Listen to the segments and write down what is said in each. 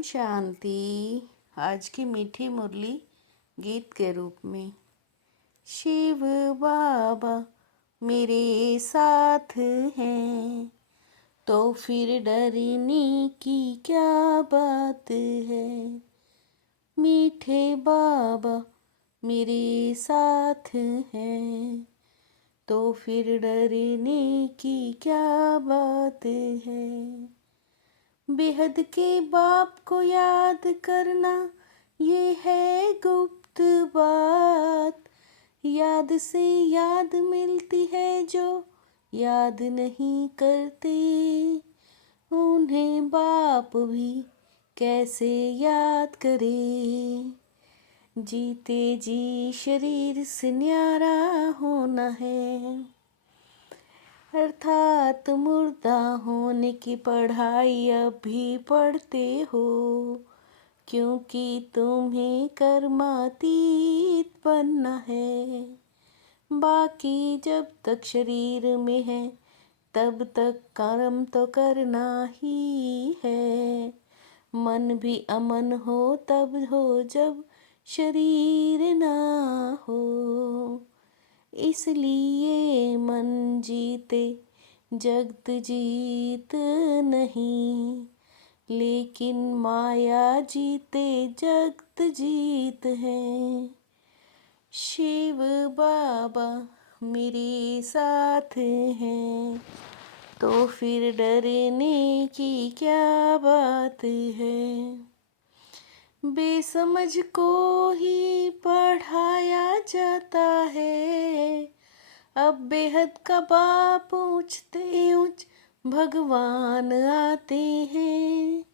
ओम शांति। आज की मीठी मुरली गीत के रूप में। शिव बाबा मेरे साथ हैं तो फिर डरने की क्या बात है। मीठे बाबा मेरे साथ हैं तो फिर डरने की क्या बात है। बेहद के बाप को याद करना ये है गुप्त बात। याद से याद मिलती है जो याद नहीं करते, उन्हें बाप भी कैसे याद करे। जीते जी शरीर से न्यारा होना है, अर्थात मुर्दा होने की पढ़ाई अब भी पढ़ते हो, क्योंकि तुम्हें कर्मातीत बनना है। बाकी जब तक शरीर में है तब तक कर्म तो करना ही है। मन भी अमन हो तब हो जब शरीर ना हो। इसलिए मन जीते जगत जीत नहीं, लेकिन माया जीते जगत जीत है। शिव बाबा मेरे साथ हैं तो फिर डरने की क्या बात है। बेसमझ को ही पढ़ाया जाता है, अब बेहद का बाप ऊंचते ऊंच भगवान आते हैं।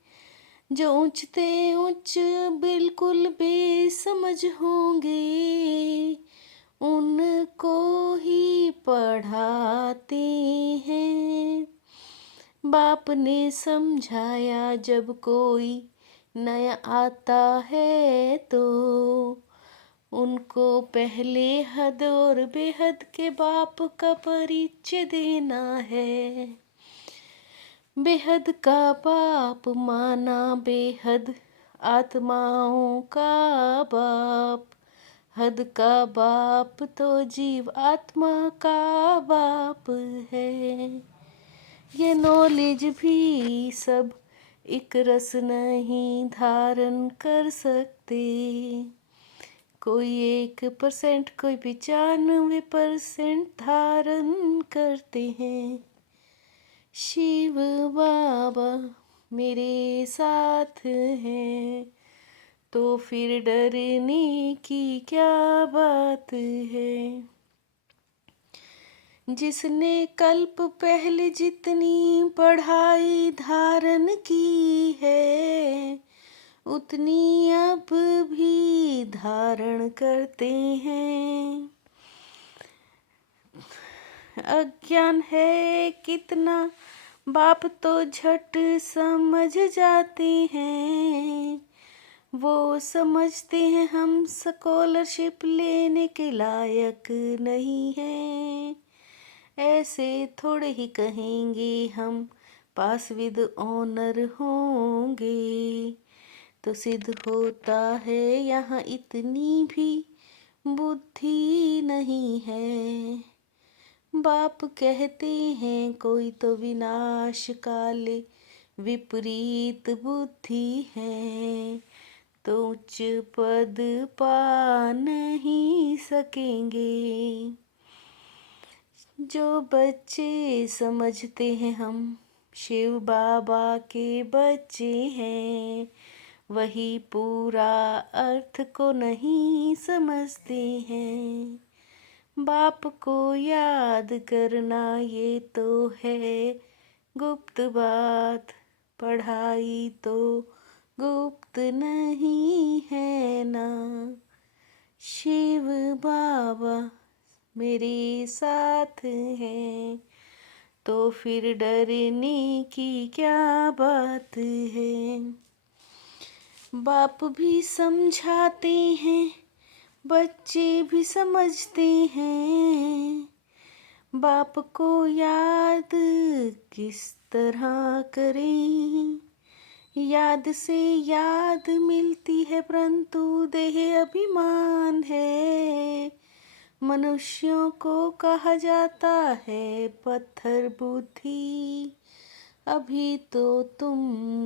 जो ऊंचते ऊंच बिल्कुल बेसमझ होंगे, उनको ही पढ़ाते हैं। बाप ने समझाया जब कोई नया आता है तो उनको पहले हद और बेहद के बाप का परिचय देना है। बेहद का बाप माना बेहद आत्माओं का बाप, हद का बाप तो जीव आत्मा का बाप है। ये नॉलेज भी सब एक रस नहीं धारण कर सकते, कोई 1%, कोई 95% धारण करते हैं। शिव बाबा मेरे साथ हैं तो फिर डरने की क्या बात है। जिसने कल्प पहले जितनी पढ़ाई धारण की है, उतनी अब भी धारण करते हैं। अज्ञान है कितना बाप तो झट समझ जाते हैं। वो समझते हैं हम स्कॉलरशिप लेने के लायक नहीं हैं। ऐसे थोड़े ही कहेंगे हम पास विद ऑनर होंगे, तो सिद्ध होता है यहाँ इतनी भी बुद्धि नहीं है। बाप कहते हैं कोई तो विनाश काले विपरीत बुद्धि है, तो उच्च पद पा नहीं सकेंगे। जो बच्चे समझते हैं हम शिव बाबा के बच्चे हैं, वही पूरा अर्थ को नहीं समझते हैं। बाप को याद करना ये तो है गुप्त बात, पढ़ाई तो गुप्त नहीं है ना। शिव बाबा मेरे साथ हैं तो फिर डरने की क्या बात है। बाप भी समझाते हैं, बच्चे भी समझते हैं। बाप को याद किस तरह करें, याद से याद मिलती है परंतु देह अभिमान है। मनुष्यों को कहा जाता है पत्थर बुद्धि। अभी तो तुम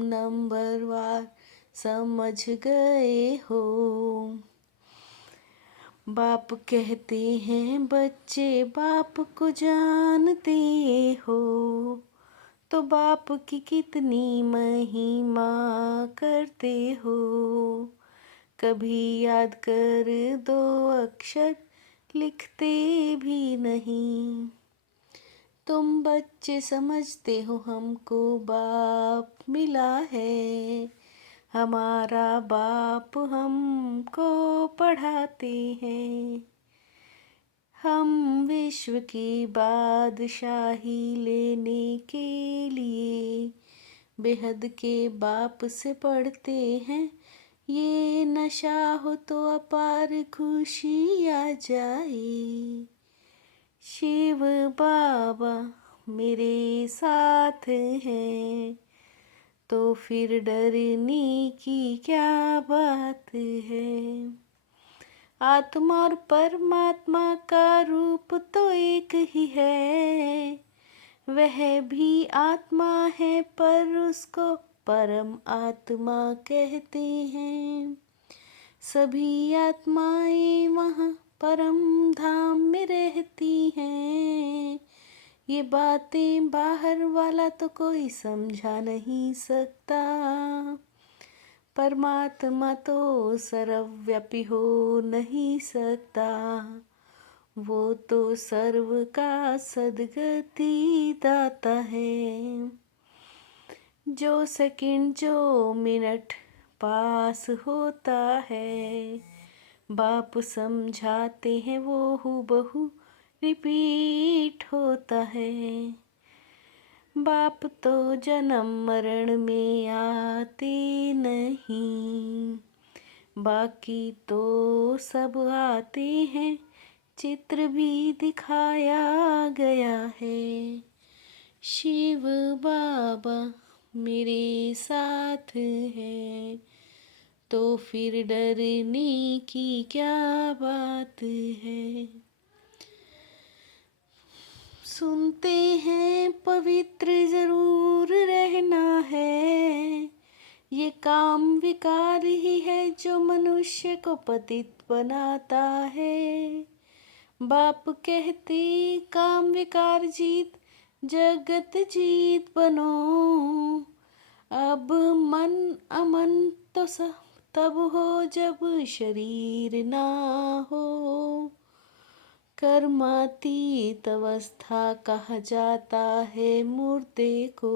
नंबरवार समझ गए हो। बाप कहते हैं बच्चे बाप को जानते हो, तो बाप की कितनी महिमा करते हो। कभी याद कर दो अक्षर लिखते भी नहीं। तुम बच्चे समझते हो हमको बाप मिला है। हमारा बाप हमको पढ़ाते हैं। हम विश्व की बादशाही लेने के लिए बेहद के बाप से पढ़ते हैं। ये नशा हो तो अपार खुशी आ जाए। शिव बाबा मेरे साथ हैं, तो फिर डरने की क्या बात है। आत्मा और परमात्मा का रूप तो एक ही है। वह भी आत्मा है पर उसको परम आत्मा कहते हैं। सभी आत्माएं वहाँ परम धाम में रहती हैं। ये बातें बाहर वाला तो कोई समझा नहीं सकता। परमात्मा तो सर्वव्यापी हो नहीं सकता। वो तो सर्व का सद्गति दाता है। जो सेकंड जो मिनट पास होता है, बाप समझाते हैं वो हूबहू रिपीट होता है। बाप तो जन्म मरण में आते नहीं, बाकी तो सब आते हैं। चित्र भी दिखाया गया है। शिव बाबा मेरे साथ है, तो फिर डरने की क्या बात है। सुनते हैं पवित्र जरूर रहना है। ये काम विकार ही है जो मनुष्य को पतित बनाता है। बाप कहते काम विकार जीत जगत जीत बनो। अब मन अमन तो सब तब हो जब शरीर ना हो। कर्मातीत अवस्था कहा जाता है मुर्दे को।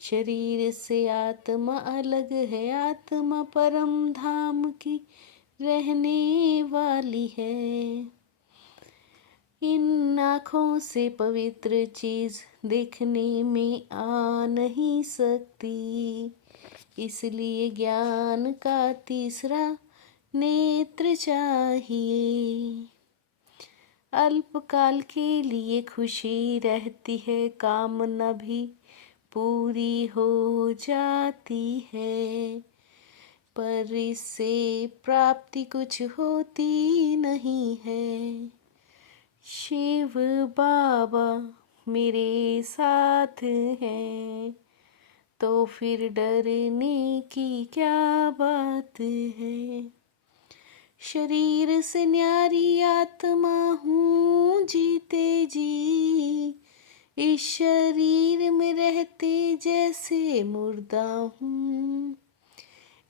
शरीर से आत्मा अलग है, आत्मा परम धाम की रहने वाली है। इन आँखों से पवित्र चीज देखने में आ नहीं सकती, इसलिए ज्ञान का तीसरा नेत्र चाहिए। अल्पकाल के लिए खुशी रहती है, कामना भी पूरी हो जाती है, पर इससे प्राप्ति कुछ होती नहीं है। शिव बाबा मेरे साथ हैं, तो फिर डरने की क्या बात है। शरीर से न्यारी आत्मा हूँ जीते जी, इस शरीर में रहते जैसे मुर्दा हूँ।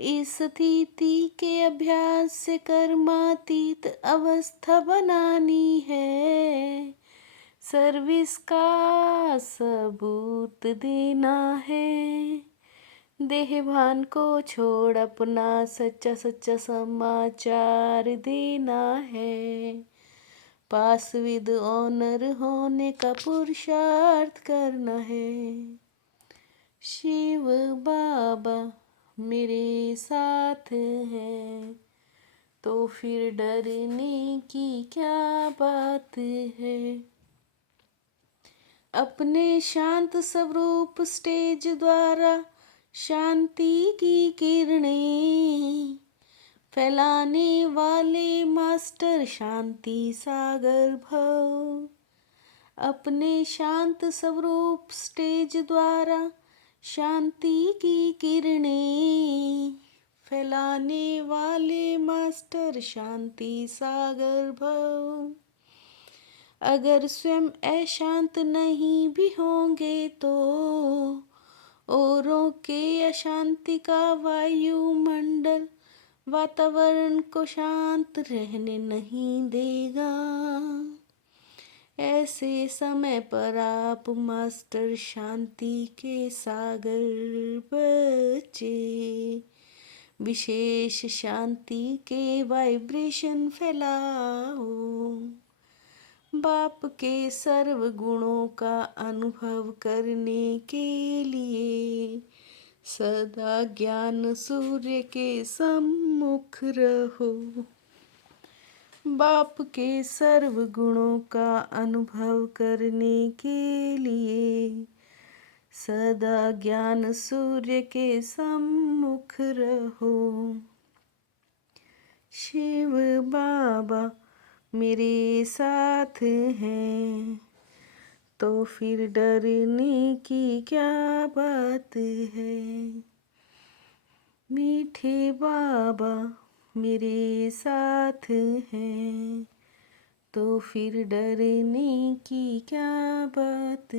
इस स्थिति के अभ्यास से कर्मातीत अवस्था बनानी है। सर्विस का सबूत देना है। देहभान को छोड़ अपना सच्चा सच्चा समाचार देना है। पास विद ऑनर होने का पुरुषार्थ करना है। शिव बाबा मेरे साथ हैं, तो फिर डरने की क्या बात है। अपने शांत स्वरूप स्टेज द्वारा शांति की किरणें फैलाने वाले मास्टर शांति सागर भव। अपने शांत स्वरूप स्टेज द्वारा शांति की किरणें फैलाने वाले मास्टर शांति सागर भव। अगर स्वयं अशांत नहीं भी होंगे तो औरों के अशांति का वायुमंडल वातावरण को शांत रहने नहीं देगा। ऐसे समय पर आप मास्टर शांति के सागर बच्चे विशेष शांति के वाइब्रेशन फैलाओ। बाप के सर्व गुणों का अनुभव करने के लिए सदा ज्ञान सूर्य के सम्मुख रहो। बाप के सर्व गुणों का अनुभव करने के लिए सदा ज्ञान सूर्य के सम्मुख रहो। शिव बाबा मेरे साथ हैं तो फिर डरने की क्या बात है। मीठे बाबा मेरे साथ हैं तो फिर डरने की क्या बात